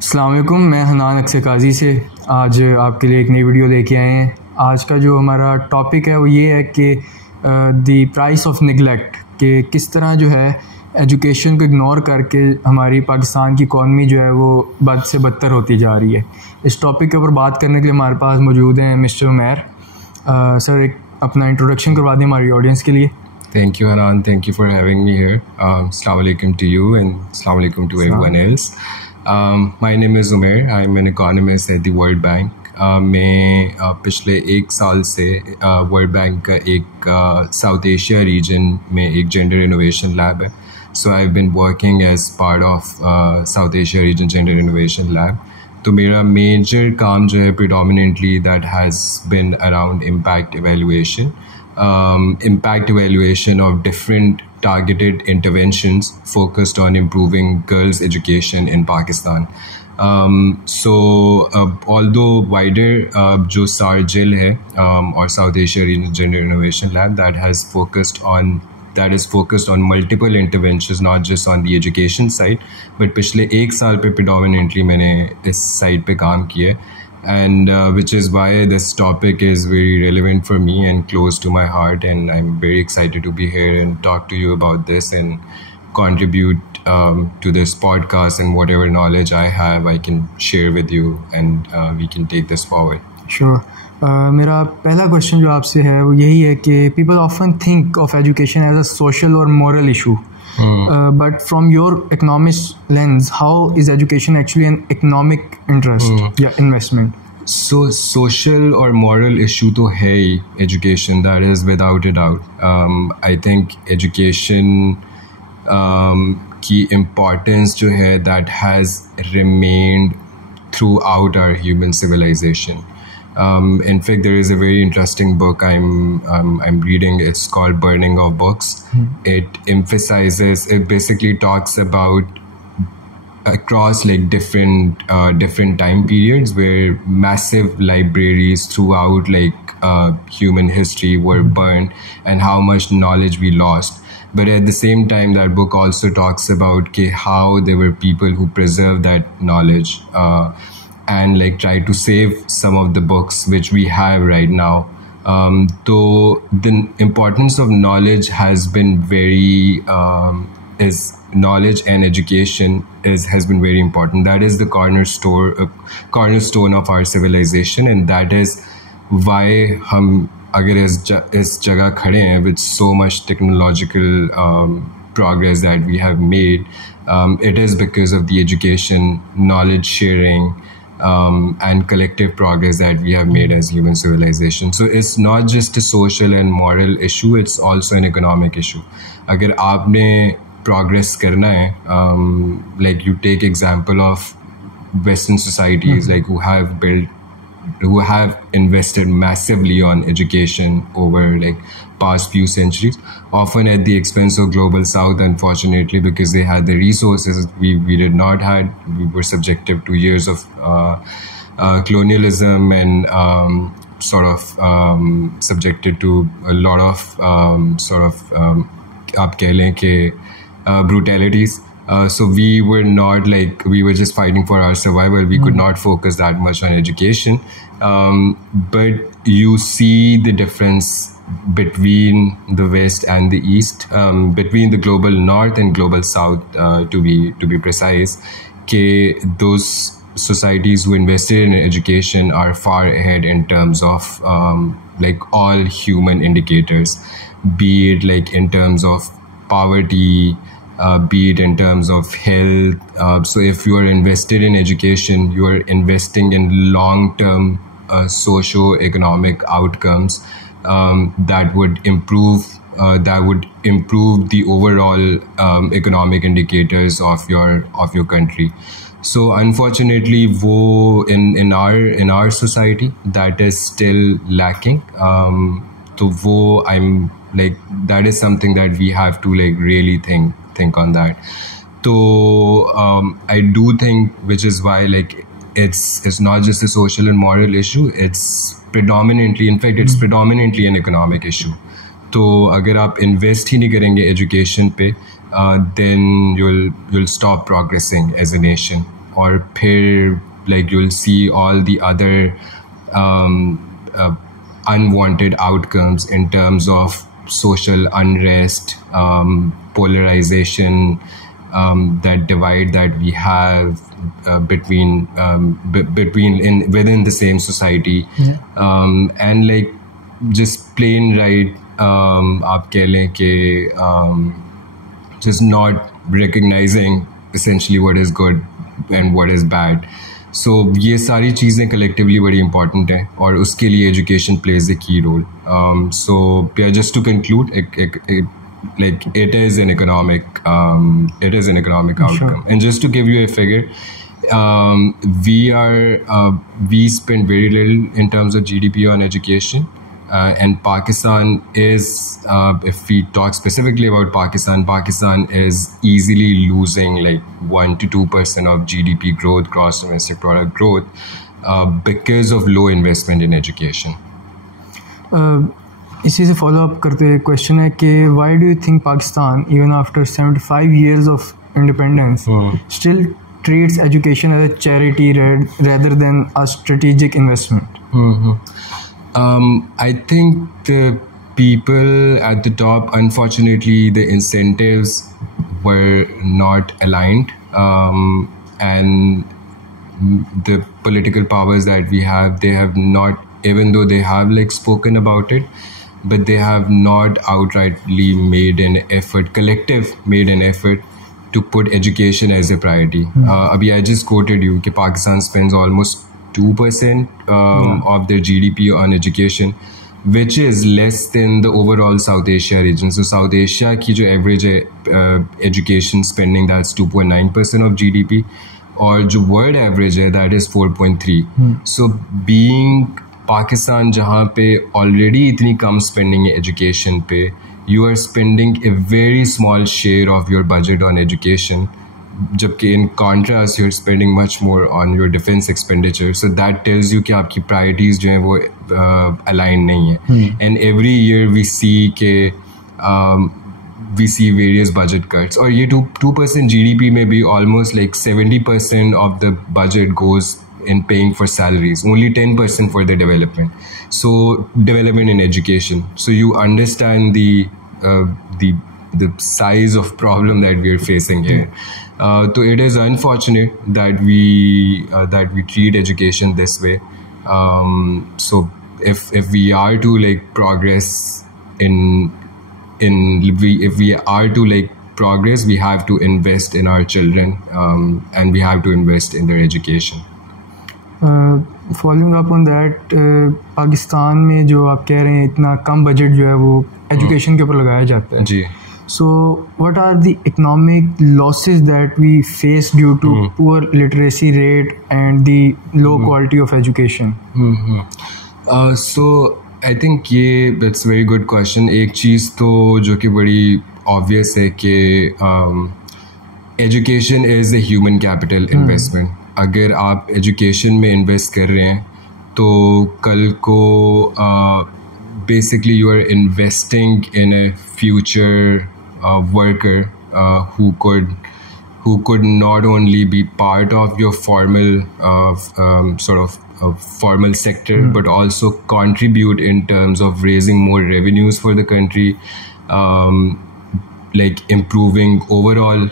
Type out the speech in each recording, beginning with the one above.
अस्सलाम वालेकुम, मैं हनान अक्सर काजी से आज आपके लिए एक नई वीडियो लेके आए हैं। आज का जो हमारा टॉपिक है वो ये है कि द प्राइस ऑफ निगलेक्ट, कि किस तरह जो है एजुकेशन को इग्नोर करके हमारी पाकिस्तान की इकॉनमी जो है वो बद से बदतर होती जा रही है। इस टॉपिक के ऊपर बात करने के लिए हमारे पास मौजूद हैं मिस्टर उमैर। सर, एक अपना इंट्रोडक्शन करवा दें हमारी ऑडियंस के लिए। Thank you, Hanan. Thank you for having me here. Assalamu alaikum to you and assalamu alaikum to everyone else. My name is Umair. I'm an economist at the World Bank. मैं पिछले एक साल से world bank का एक south Asia reason में एक gender innovation lab है। So I have been working as part of South Asia region gender innovation lab. तो मेरा मेजर काम जो है predominantly that has been around impact evaluation, impact evaluation of different targeted interventions focused on improving girls' education in Pakistan. Although wider जो SARGIL है or South Asia Regional Gender Innovation Lab that is focused on multiple interventions, not just on the education side, but पिछले एक साल पे predominantly मैंने इस side पे काम किया है. And which is why this topic is very relevant for me and close to my heart, and I'm very excited to be here and talk to you about this and contribute to this podcast, and whatever knowledge I have I can share with you, and we can take this forward. Sure. मेरा पहला question जो आपसे है वो यही है कि people often think of education as a social or moral issue. But from your economist lens, how is education actually an economic interest या investment? So social or moral issue तो है ही education, that is without a doubt. I think education की importance जो है that has remained throughout our human civilization. In fact, there is a very interesting book I'm reading. It's called Burning of Books. It basically talks about across like different time periods where massive libraries throughout like human history were burned and how much knowledge we lost. But at the same time, that book also talks about how there were people who preserved that knowledge and like try to save some of the books which we have right now. So the importance of knowledge has been knowledge and education has been very important. That is the cornerstone of our civilization, and that is why हम अगर इस जगह खड़े हैं with so much technological progress that we have made, it is because of the education, knowledge sharing, and collective progress that we have made as human civilization. So it's not just a social and moral issue, it's also an economic issue. अगर आपने progress करना है, like you take example of Western societies like who have invested massively on education over like past few centuries, often at the expense of global south, unfortunately, because they had the resources we did not had. We were subjected to years of colonialism and subjected to a lot of आप कह लें कि brutalities. So we were just fighting for our survival. We could not focus that much on education. But you see the difference between the West and the East, between the global North and global South, to be precise, that those societies who invested in education are far ahead in terms of like all human indicators, be it like in terms of poverty, be it in terms of health. So if you are invested in education, you are investing in long-term socio-economic outcomes that would improve the overall economic indicators of your country. So unfortunately, in our society that is still lacking. So I'm like, that is something that we have to like really think on that. So I do think, which is why like it's not just a social and moral issue, it's predominantly an economic issue. तो अगर आप invest ही नहीं करेंगे education पे, then you'll stop progressing as a nation. और फिर like you'll see all the other unwanted outcomes in terms of social unrest, polarization, that divide that we have within the same society. And like just plain right, आप कह लें कि just not recognizing essentially what is good and what is bad. So ये सारी चीज़ें collectively बड़ी important हैं और उसके लिए education plays a key role. So yeah, just to conclude, like it is an economic outcome. And just to give you a figure, we spend very little in terms of GDP on education. And Pakistan is, if we talk specifically about Pakistan is easily losing like 1 to 2% of GDP growth, gross domestic product growth, because of low investment in education. इसी से follow up करते हुए question है कि why do you think Pakistan, even after 75 years of independence, still treats education as a charity rather than a strategic investment? I think the people at the top, unfortunately, the incentives were not aligned, and the political powers that we have, they have not, even though they have like spoken about it, but they have not outrightly made an effort to put education as a priority. Abhi I just quoted you that Pakistan spends almost 2% of their GDP on education, which is less than the overall South Asia region. So South Asia ki jo average education spending, that's 2.9% of GDP, or jo world average hai, that is 4.3. So being Pakistan jahan pe already itni kam spending hai education pe, you are spending a very small share of your budget on education. जबकि in contrast you're spending much more on your defense expenditure, so that tells you कि आपकी priorities जो हैं वो aligned नहीं है. And every year we see various budget cuts, और ये 2% GDP में भी almost like 70% of the budget goes in paying for salaries, only 10% for the development. So development in education, so you understand the size of problem that we are facing here. So it is unfortunate that we treat education this way. So if we are to like progress if we are to like progress, we have to invest in our children, and we have to invest in their education. Following up on that, Pakistan में जो आप कह रहे हैं इतना कम budget जो है वो एजुकेशन के ऊपर लगाया जाता है जी. So what are the economic losses that we face due to poor literacy rate and the low quality of education? So I think that's a very good question. एक चीज़ तो जो कि बड़ी obvious है कि education is a human capital investment. अगर आप education में invest कर रहे हैं तो कल को basically you are investing in a future worker who could not only be part of your formal formal sector, but also contribute in terms of raising more revenues for the country, like improving overall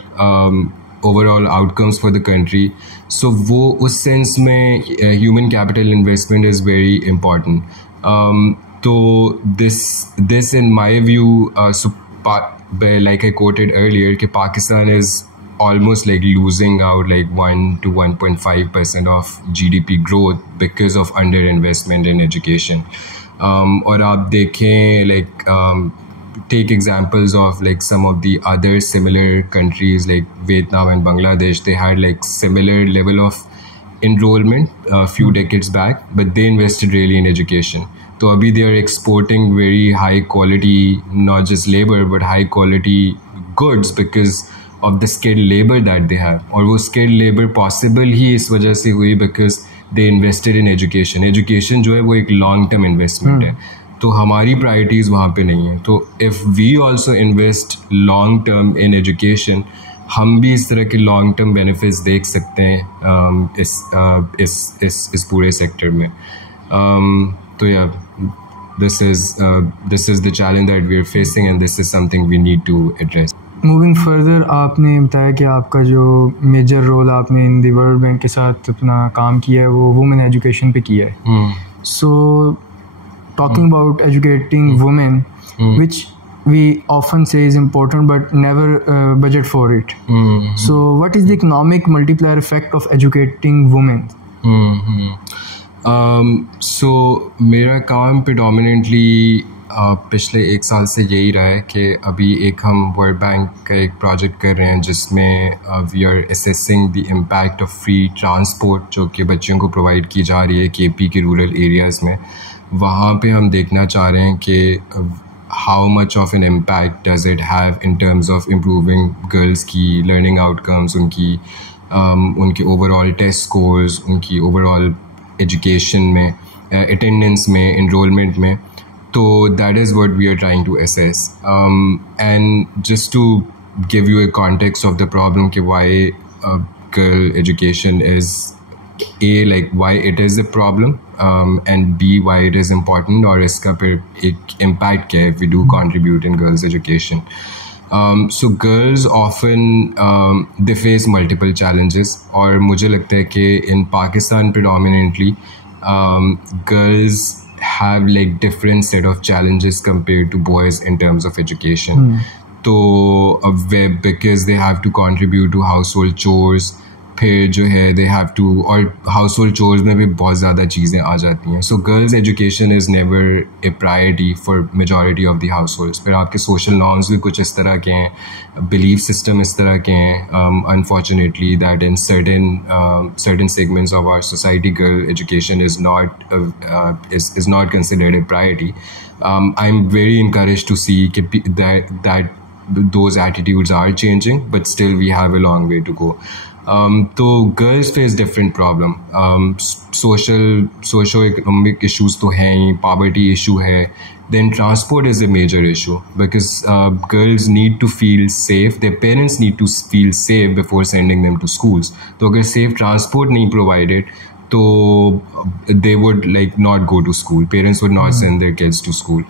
outcomes for the country. So wo us sense mein human capital investment is very important. So this in my view, like I quoted earlier, कि Pakistan is almost like losing out like 1 to 1.5% of GDP growth because of underinvestment in education. और आप देखें like take examples of like some of the other similar countries like Vietnam and Bangladesh. They had like similar level of enrollment a few decades back, but they invested really in education. So abhi they are exporting very high quality, not just labor, but high quality goods because of the skilled labor that they have. और वो skilled labor possible ही इस वजह से हुई because they invested in education. Education जो है वो एक long term investment है. तो हमारी priorities वहाँ पे नहीं है. तो if we also invest long term in education, हम भी इस तरह के लॉन्ग टर्म बेनिफिट्स देख सकते हैं इस पूरे सेक्टर में. तो या this is the challenge that we are facing, and this is something we need to address. Moving further, आपने बताया कि आपका जो मेजर रोल आपने इन दी वर्ल्ड बैंक के साथ अपना काम किया है वो वुमेन एजुकेशन पे किया है. So talking about educating women, which we often say is important but never budget for it. So what is the economic multiplier effect of educating women? So मेरा काम predominantly पिछले 1 साल से यही रहा है कि अभी एक हम वर्ल्ड बैंक का एक प्रोजेक्ट कर रहे हैं जिसमें we are assessing the impact of free transport जो कि बच्चों को प्रोवाइड की जा रही है केपी के रूरल एरियाज़ में. वहाँ पे हम देखना चाह रहे हैं कि how much of an impact does it have in terms of improving girls की learning outcomes, उनकी overall test scores, उनकी overall education में, attendance में, enrollment में. तो that is what we are trying to assess. And just to give you a context of the problem कि why girl education is like why it is a problem, and B, why it is important, और इसका फिर एक impact क्या है if we do contribute in girls education. So girls often they face multiple challenges, और मुझे लगता है कि in Pakistan predominantly girls have like different set of challenges compared to boys in terms of education. तो because they have to contribute to household chores, फिर जो है they have to, और हाउस होल्ड चोर्स में भी बहुत ज़्यादा चीज़ें आ जाती हैं. So girls education is never a priority for majority of the house holds. फिर आपके सोशल नॉर्म्स भी कुछ इस तरह के हैं, बिलीफ सिस्टम इस तरह के हैं unfortunately that in certain segments of our society girl education is not considered a priority. I am very encourage to see that those attitudes are changing, but still we have a long way to go. तो girls face different problem. Socio economic issues तो हैं ही, poverty issue है, then transport is a major issue because girls need to feel safe, their parents need to feel safe before sending them to schools. तो अगर safe transport नहीं provided तो they would like not go to school, parents would not send their kids to school.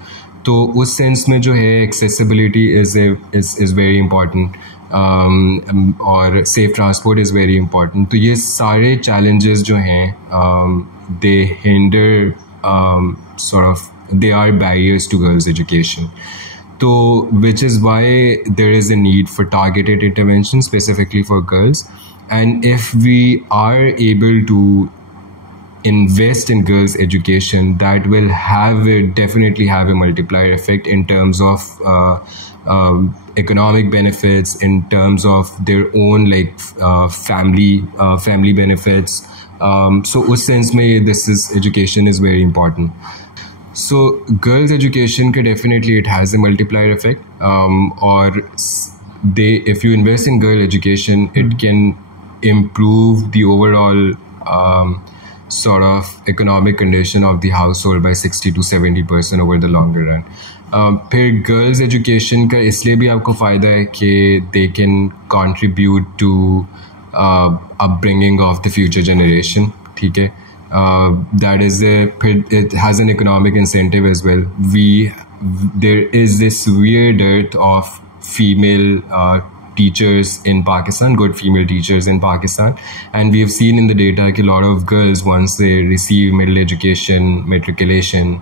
तो उस sense में जो है accessibility is very important, और safe transport is very important. तो ये सारे चैलेंजेस जो हैं they hinder sort of they are barriers to girls education. तो which is why there is a need for targeted intervention specifically for girls. And if we are able to invest in girls education, that will definitely have a multiplier effect in terms of economic benefits, in terms of their own like family benefits. So us sense mein education is very important. So girls education definitely it has a multiplier effect, or if you invest in girl education it can improve the overall sort of economic condition of the household by 60 to 70% over the longer run. फिर girls education का इसलिए भी आपको फ़ायदा है कि they can contribute to upbringing of the future generation. ठीक है, that is it has an economic incentive as well. There is this weird dearth of female teachers in Pakistan, good female teachers in Pakistan, and we have seen in the data that a lot of girls, once they receive middle education, matriculation,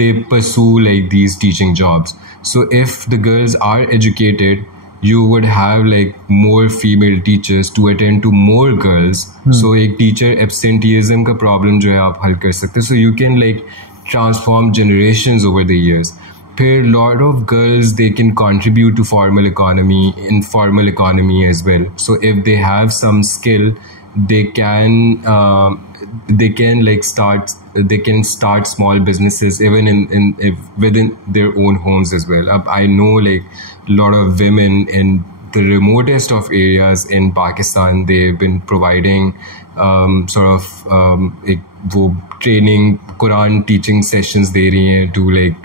they pursue like these teaching jobs. So if the girls are educated, you would have like more female teachers to attend to more girls. So एक teacher absenteeism का problem जो है आप हल कर सकते हैं. So you can like transform generations over the years. फिर lot of girls they can contribute to formal economy, informal economy as well. So if they have some skill, they can like start small businesses even within their own homes as well. I know like a lot of women in the remotest of areas in Pakistan, they've been providing एक वो training, Quran teaching sessions दे रही हैं to like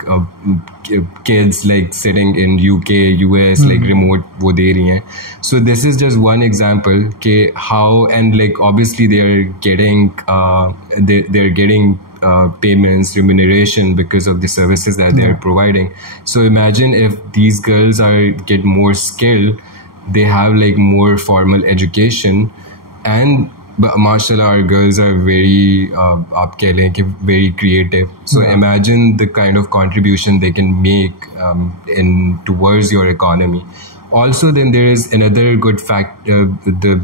kids like sitting in UK, US, like remote वो दे रही हैं. So this is just one example के how, and like obviously they're getting payments, remuneration because of the services that they're providing. So imagine if these girls get more skilled, they have like more formal education, and mashallah our girls are very aap keh lein ki very creative. So imagine the kind of contribution they can make in towards your economy. Also, then there is another good fact. The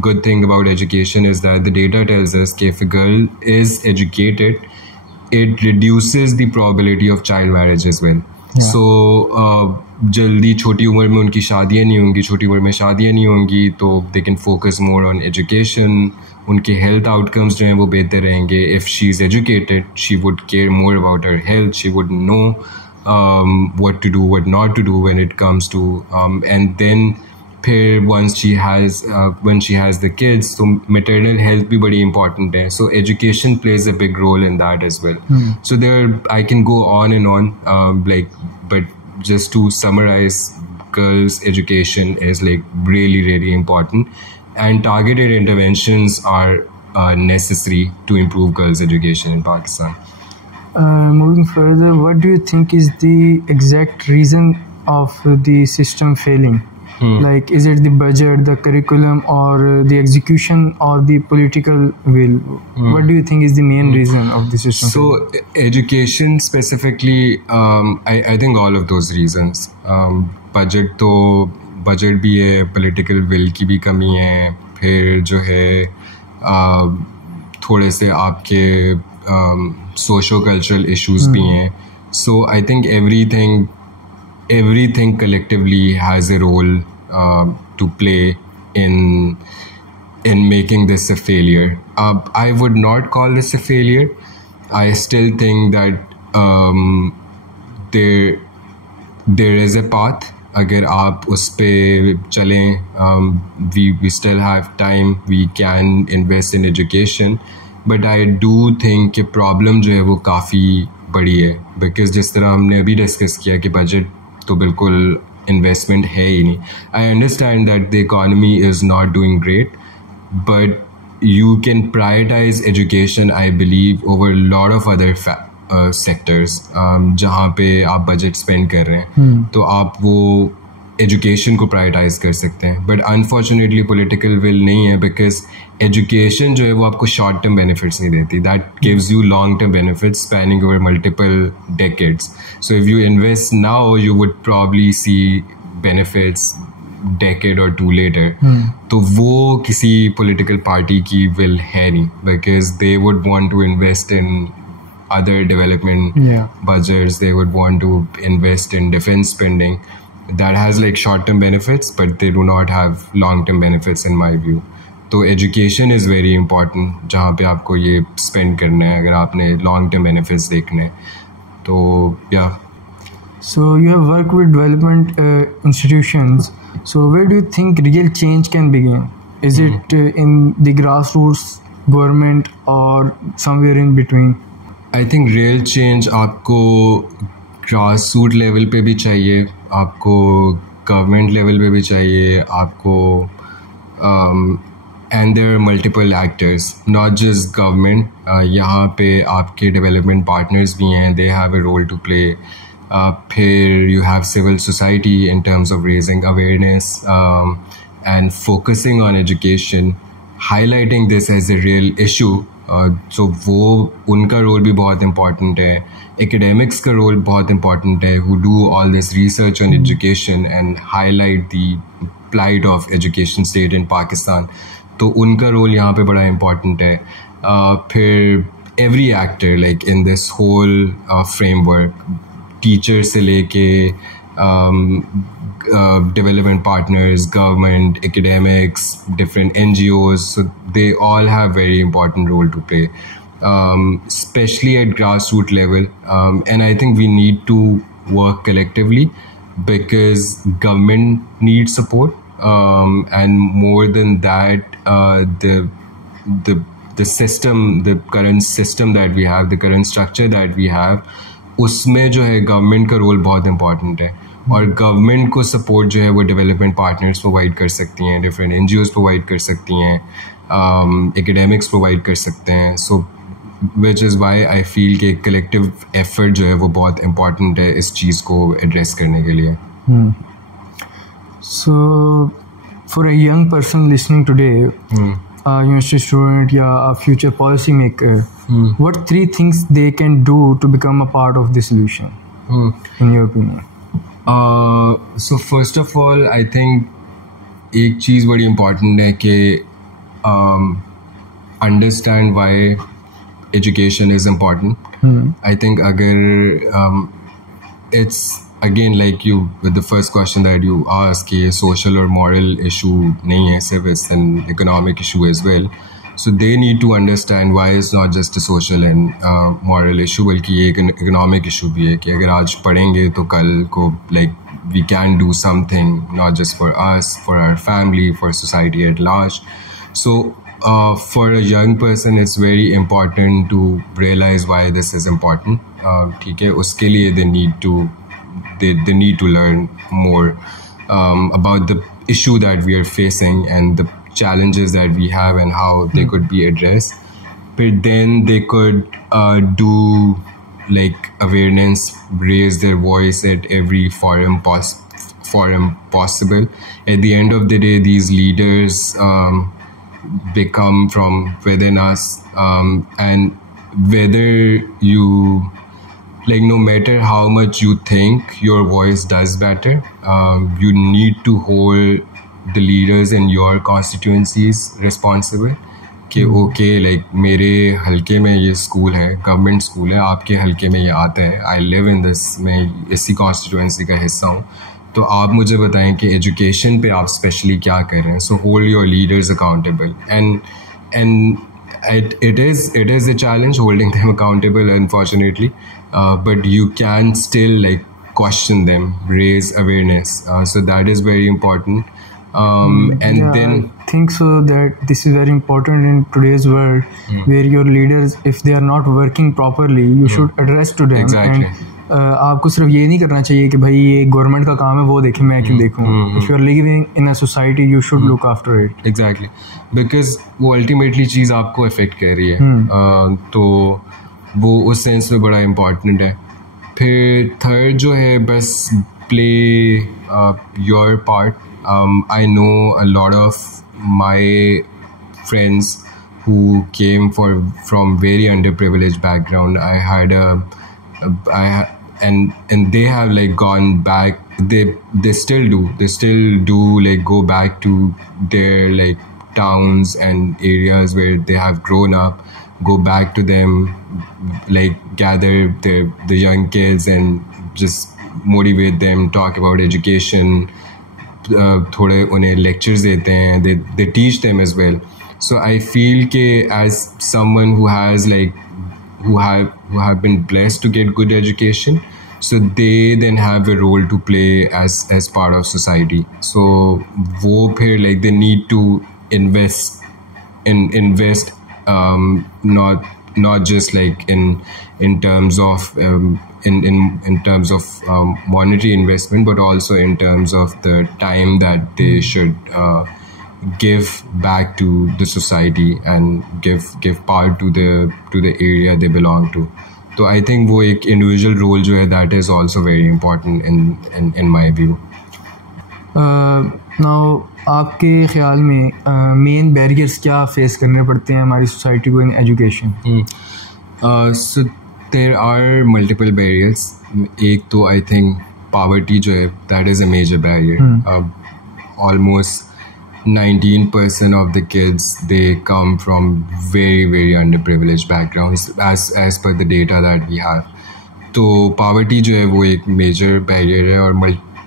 good thing about education is that the data tells us that if a girl is educated, it reduces the probability of child marriage as well. So जल्दी छोटी उम्र में उनकी शादियाँ नहीं होंगी, छोटी उम्र में शादियाँ नहीं होंगी, तो they can focus more on education. उनके health outcomes जो हैं वो बेहतर रहेंगे. If she is educated, she would care more about her health. She would know what to do, what not to do when it comes to and then फिर once she has when she has the kids, so maternal health भी बड़ी important है. So education plays a big role in that as well. So I can go on and on, but just to summarize, girls' education is like really, really important, and targeted interventions are necessary to improve girls' education in Pakistan. Moving further, what do you think is the exact reason of the system failing? Like, is it the budget, the curriculum, or the execution, or the political will? What do you think is the main reason of the system failing? So, education specifically, I think all of those reasons. Budget भी है, political will की भी कमी है, फिर जो है थोड़े से आपके socio-cultural issues भी हैं. So I think everything collectively has a role to play in making this a failure. I would not call this a failure. I still think that there is a path. अगर आप उस पे चलें, we still have time. We can invest in education. But I do think कि problem जो है वो काफ़ी बड़ी है, because जिस तरह हमने अभी डिस्कस किया कि बजट तो बिल्कुल इन्वेस्टमेंट है ही नहीं. I understand that the economy is not doing great, but you can prioritize education, I believe, over a lot of other sectors. जहाँ पे आप बजट स्पेंड कर रहे हैं, तो आप वो एजुकेशन को प्रायोरिटाइज कर सकते हैं. बट अनफॉर्चुनेटली पॉलिटिकल विल नहीं है, बिकॉज एजुकेशन जो है वो आपको शॉर्ट टर्म बेनिफिट्स नहीं देती. That gives you long term benefits spanning over multiple decades. So if you invest now, you would probably see benefits decade or two later. तो वो किसी political party की will है नहीं, because they would want to invest in other development budgets. They would want to invest in defense spending that has like short-term benefits, but they do not have long-term benefits in my view. तो education is very important, जहाँ पे आपको ये spend करना है अगर आपने long-term benefits देखने हैं. तो yeah. So you have worked with development institutions. So where do you think real change can begin? Is it in the grassroots, government, or somewhere in between? I think real change आपको grassroots level पे भी चाहिए, आपको government level पे भी चाहिए, आपको and there are multiple actors, not just government. यहाँ पे आपके development partners भी हैं, they have a role to play. Here you have civil society in terms of raising awareness and focusing on education, highlighting this as a real issue. So वो उनका role भी बहुत important है. Academics का role बहुत important है, who do all this research on education and highlight the plight of education state in Pakistan. तो उनका role यहाँ पे बड़ा important है. फिर every actor like in this whole framework, teachers से लेके development partners, government, academics, different NGOs, so they all have very important role to play, especially at grassroots level. And I think we need to work collectively, because government needs support, and more than that, the system, the current system that we have, the current structure that we have, उसमें जो है government का role बहुत important है. और government को support जो है वो डेवलपमेंट पार्टनर्स प्रोवाइड कर सकती हैं, डिफरेंट NGOs प्रोवाइड कर सकती हैं, एकेडमिक्स प्रोवाइड कर सकते हैं. So which is why I feel कि कलेक्टिव एफर्ट जो है वो बहुत इम्पॉर्टेंट है इस चीज़ को एड्रेस करने के लिए. So for a young person listening today, university student या a future policy maker, what 3 things they can do to become a part of the solution, in your opinion? So first of all, I think एक चीज़ बड़ी important है कि understand why education is important. I think अगर it's again like you with the first question that you asked कि social or moral issue नहीं है सिर्फ, it's an economic issue as well. So they need to understand why it's not just a social and moral issue, बल्कि ये एक economic issue भी है कि अगर आज पढ़ेंगे तो कल को like we can do something not just for us, for our family, for society at large. So for a young person it's very important to realize why this is important. ठीक है, उसके लिए they need to learn more about the issue that we are facing and the challenges that we have and how they could be addressed. But then they could do like awareness, raise their voice at every forum possible. At the end of the day, these leaders become from within us, and whether you like, no matter how much you think your voice does better, you need to hold the leaders in your constituencies responsible. कि okay like मेरे हल्के में ये school है, government school है, आपके हल्के में ये आता है, आई लिव इन दिस, मैं इसी कॉन्स्टिट्यूंसी का हिस्सा हूँ, तो आप मुझे बताएं कि एजुकेशन पे आप स्पेशली क्या कर रहे हैं. So hold your leaders accountable. And it is a challenge holding them accountable, unfortunately, but you can still like question them, raise awareness, so that is very important. And yeah, then I think so that this is very important in today's world, where your leaders, if they are not working properly, you should address to them. Exactly. And आपको सिर्फ ये नहीं करना चाहिए कि भाई ये government का काम है वो देखें, मैं क्यों देखूं. If you are living in a society, you should look after it. Exactly, because वो अल्टीमेटली चीज़ आपको अफेक्ट कर रही है. तो वो उस सेंस में बड़ा इम्पॉर्टेंट है. फिर थर्ड जो है, बस play your part. I know a lot of my friends who came from very underprivileged background. And they have like gone back. They still do like go back to their like towns and areas where they have grown up, go back to them, like gather the young kids and just motivate them, talk about education, थोड़े उन्हें lectures देते हैं, they teach them as well. So I feel कि as someone who has like who have been blessed to get good education, so they then have a role to play as part of society. So वो फिर like they need to invest not just like in terms of in terms of monetary investment, but also in terms of the time that they should give back to the society and give part to the area they belong to. So I think वो एक individual role जो है, that is also very important in my view. Now आपके ख्याल में main barriers क्या face करने पड़ते हैं हमारी सोसाइटी को in education? So there are multiple barriers. एक तो I think poverty जो है, that is a major barrier. Almost 19% of the kids, they come from very very underprivileged backgrounds as per the data that we have. तो poverty जो है वो एक major barrier है, और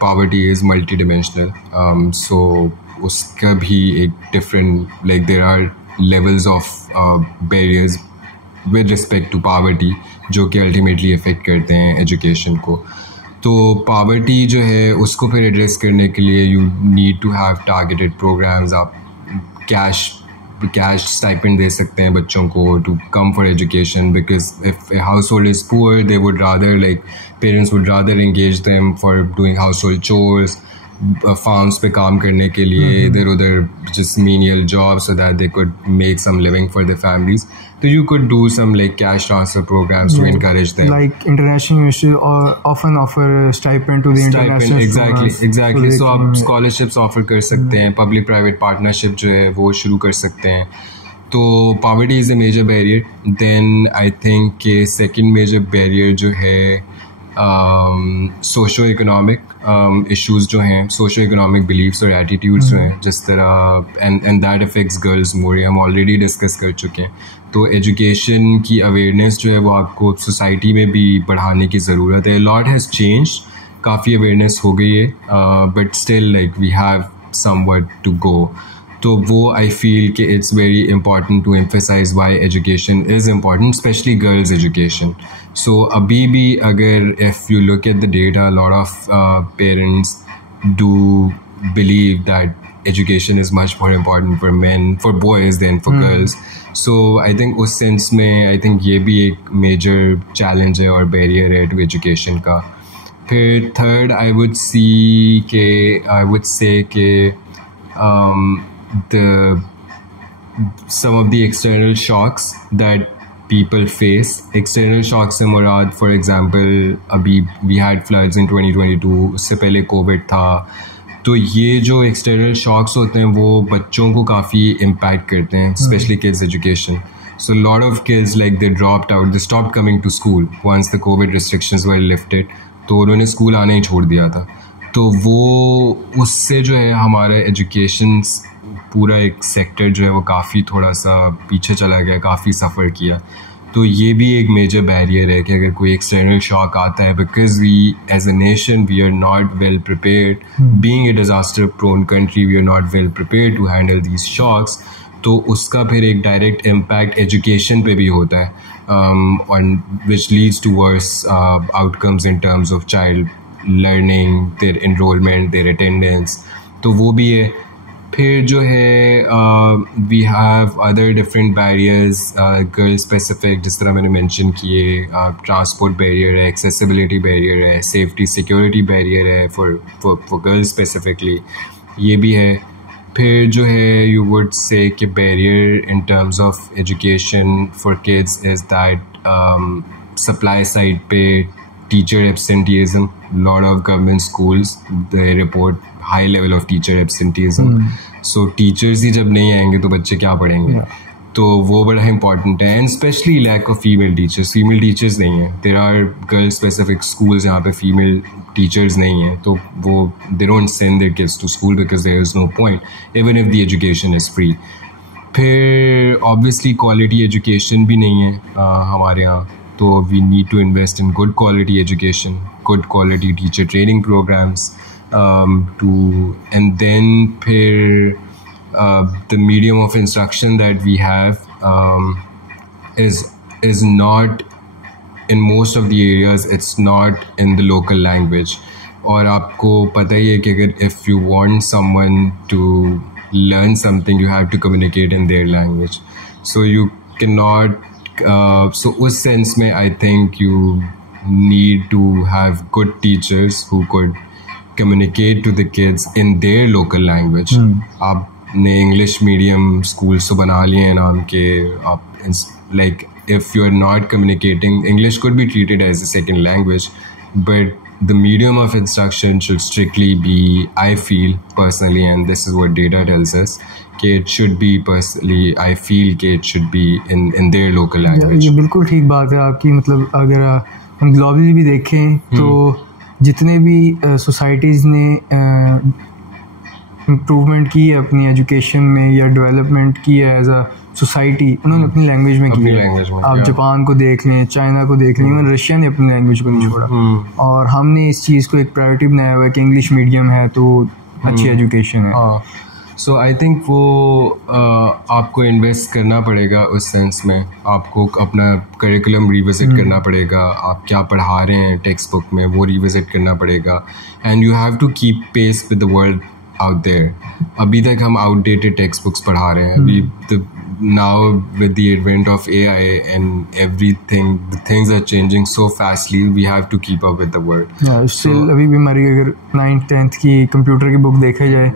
poverty is multidimensional. So उसका भी एक different, like there are levels of barriers with respect to poverty जो कि ultimately affect करते हैं education को. तो पावर्टी जो है उसको फिर एड्रेस करने के लिए you need to have targeted programs. आप कैश स्टाइपेंड दे सकते हैं बच्चों को to come for education, because if a household is poor they would rather like parents would rather engage them for doing household chores, farms पे काम करने के लिए, इधर उधर just menial job so that they could make some living for their families. So you could do some like cash transfer programs to encourage them. Like international universities often offer stipend to the international students. Exactly. So आप scholarships offer कर सकते हैं, public private partnership जो है वो शुरू कर सकते हैं. तो poverty is a major barrier. Then I think के second major barrier जो है socio-economic issues जो हैं, socio-economic beliefs और attitudes जो हैं, जिस तरह and that affects girls more, हम already discuss कर चुके हैं. तो एजुकेशन की अवेयरनेस जो है वो आपको सोसाइटी में भी बढ़ाने की ज़रूरत है. लॉट हैज़ चेंज, काफ़ी अवेयरनेस हो गई है, but still like we have something to go. तो वो आई फील कि it's very important to emphasise why education is important, specially girls education. So अभी भी अगर if you look at the data, lot of parents do believe that education is much more important for men, for boys than for girls. So I think उस sense में I think ये भी एक major challenge है और barrier है to education का. फिर third I would say कि some of the external shocks that people face. External shocks से मुराद for example अभी we had floods in 2022, उससे पहले COVID था. तो ये जो एक्सटर्नल शॉक्स होते हैं वो बच्चों को काफ़ी इम्पैक्ट करते हैं, specially kids education. So lot of kids like they dropped out, they stopped coming to school once the COVID restrictions were lifted. तो उन्होंने स्कूल आना ही छोड़ दिया था. तो वो उससे जो है हमारा एजुकेशन पूरा एक सेक्टर जो है वो काफ़ी थोड़ा सा पीछे चला गया, काफ़ी सफ़र किया. तो ये भी एक मेजर बैरियर है कि अगर कोई एक्सटर्नल शॉक आता है, because we as a nation we are not well prepared, being a disaster prone country we are not well prepared to handle these shocks. तो उसका फिर एक डायरेक्ट इम्पैक्ट एजुकेशन पे भी होता है, और which leads to worse outcomes in terms of child learning, their enrolment, their attendance. तो वो भी है. फिर जो है we have other different barriers girl specific, जिस तरह मैंने मेंशन किए, ट्रांसपोर्ट बैरियर है, एक्सेसिबिलिटी बैरियर है, सेफ्टी सिक्योरिटी बैरियर है फॉर गर्ल्स स्पेसिफिकली, ये भी है. फिर जो है यू वुड से कि barrier in terms of education for kids is that supply side पे teacher absenteeism. Lot of government schools they report high level of teacher absenteeism. So teachers ही जब नहीं आएंगे तो बच्चे क्या पढ़ेंगे? तो वो बड़ा important है. And especially lack of female teachers. Female teachers नहीं है. There are girl specific schools जहाँ पे female teachers नहीं है. तो वो they don't send their kids to school because there is no point, even if the education is free. फिर obviously quality education भी नहीं है हमारे यहाँ. तो we need to invest in good quality education, good quality teacher training programs, and then the medium of instruction that we have is not, in most of the areas it's not in the local language. और आपको पता ही है कि अगर if you want someone to learn something you have to communicate in their language, so you cannot. So उस sense में I think you need to have good teachers who could communicate to the kids in their local language. आपने English medium schools तो बना लिए हैं नाम के, आप like if you are not communicating, English could be treated as a second language, but the medium of instruction should strictly be, I feel personally, and this is what data tells us, कि it should be personally, I feel कि it should be in their local language. ये बिल्कुल ठीक बात है आपकी. मतलब अगर हम ग्लोबली भी देखें तो जितने भी सोसाइटीज़ ने इम्प्रूवमेंट की है अपनी एजुकेशन में या डेवलपमेंट की है एज अ सोसाइटी, उन्होंने अपनी लैंग्वेज में की है. आप जापान को देख लें, चाइना को देख लें, इवन रशिया ने अपनी लैंग्वेज को नहीं छोड़ा. और हमने इस चीज़ को एक प्रायोरिटी बनाया हुआ है कि इंग्लिश मीडियम है तो अच्छी एजुकेशन है. सो आई थिंक वो आपको इन्वेस्ट करना पड़ेगा उस सेंस में, आपको अपना करिकुलम रिविजिट करना पड़ेगा, आप क्या पढ़ा रहे हैं टेक्स्ट बुक में वो रिविजिट करना पड़ेगा, and you have to keep pace with the world out there. अभी तक हम आउटडेटेड टेक्स्ट बुक्स पढ़ा रहे हैं. अभी now with the advent of AI and everything, the things are changing so fastly, we have to keep up with the world. Still अभी भी हमारी अगर 9th 10th की कंप्यूटर की बुक देखा जाए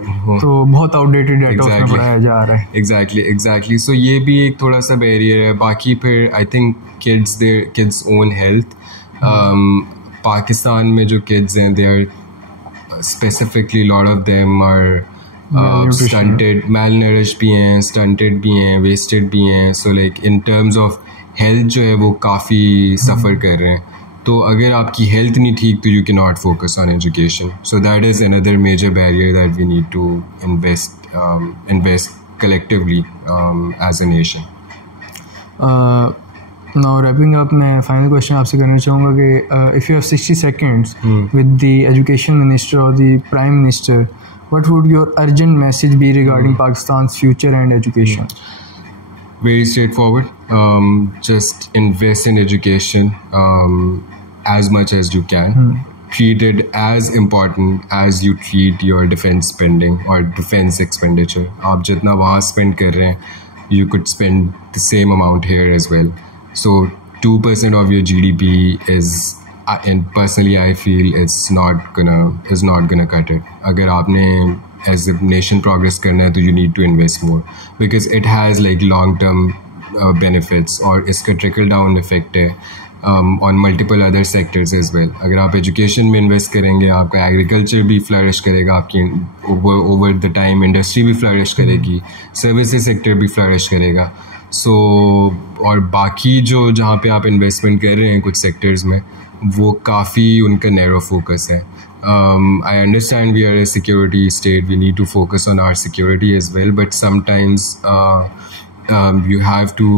तो बहुत आउटडेटेड डाटा उसमें पढ़ाया जा रहा है. Exactly. So ये भी एक थोड़ा सा बैरियर है. बाकी फिर I think kids own health. Pakistan में जो kids हैं, they are specifically, lot of them are stunted, malnourished भी हैं, stunted भी हैं, wasted भी हैं. So like in terms of health जो है वो काफ़ी suffer कर रहे हैं. तो अगर आपकी health नहीं ठीक तो you cannot focus on education. So that is another major barrier that we need to invest collectively as a nation. Now wrapping up, मैं final question आपसे करना चाहूँगा कि if you have 60 seconds with the education minister or the prime minister, what would your urgent message be regarding Pakistan's future and education? Very straightforward. Just invest in education as much as you can. Treat it as important as you treat your defense spending or defense expenditure. आप जितना वहाँ spend कर रहे हैं, you could spend the same amount here as well. So 2% of your GDP is, and personally I feel is not gonna cut it. अगर आपने as a nation progress करना है तो you need to invest more, because it has like long term benefits, और इसका trickle down effect है on multiple other sectors as well. अगर आप education में invest करेंगे, आपका agriculture भी flourish करेगा, आपकी over the time industry भी flourish करेगी, services sector भी flourish करेगा. So और बाकी जो जहाँ पे आप investment कर रहे हैं कुछ sectors में, वो काफ़ी उनका नैरो फोकस है. I understand we are a security state, we need to focus on our security as well, but sometimes you have to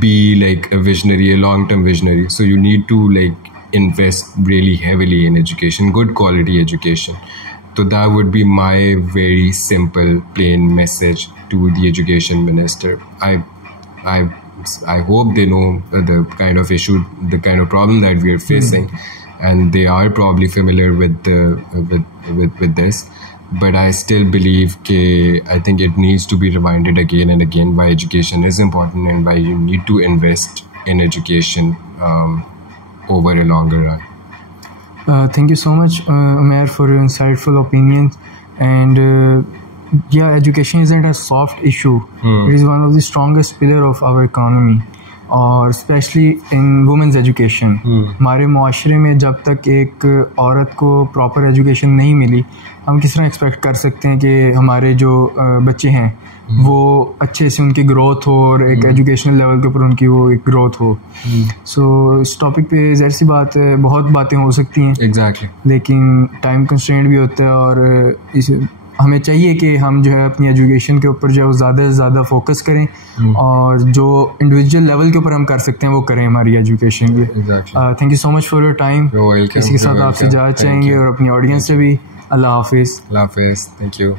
be like a visionary, a long-term visionary, so you need to like invest really heavily in education, good quality education. So that would be my very simple plain message to the education minister. I hope they know the kind of issue, the kind of problem that we are facing, and they are probably familiar with this. But I still believe I think it needs to be reminded again and again why education is important and why you need to invest in education over a longer run. Thank you so much, Umair, for your insightful opinions. And yeah, education isn't a soft issue. It is one of the strongest pillar of our economy, और specially in women's education. हमारे माशरे में जब तक एक औरत को proper education नहीं मिली, हम किस तरह एक्सपेक्ट कर सकते हैं कि हमारे जो बच्चे हैं वो अच्छे से उनकी ग्रोथ हो और एक एजुकेशनल लेवल के ऊपर उनकी वो एक ग्रोथ हो. सो इस टॉपिक पे ज़ाहिर सी बात है बहुत बातें हो सकती हैं. एग्जैक्टली. लेकिन टाइम कंस्ट्रेंट भी होता है, और इस हमें चाहिए कि हम जो है अपनी एजुकेशन के ऊपर जो है ज़्यादा से ज़्यादा फोकस करें, और जो इंडिविजुअल लेवल के ऊपर हम कर सकते हैं वो करें हमारी एजुकेशन के. Thank you so much for your time. इसी के साथ आपसे इजाज़त चाहेंगे और अपनी ऑडियंस से भी. अल्लाह हाफिज़. Thank you.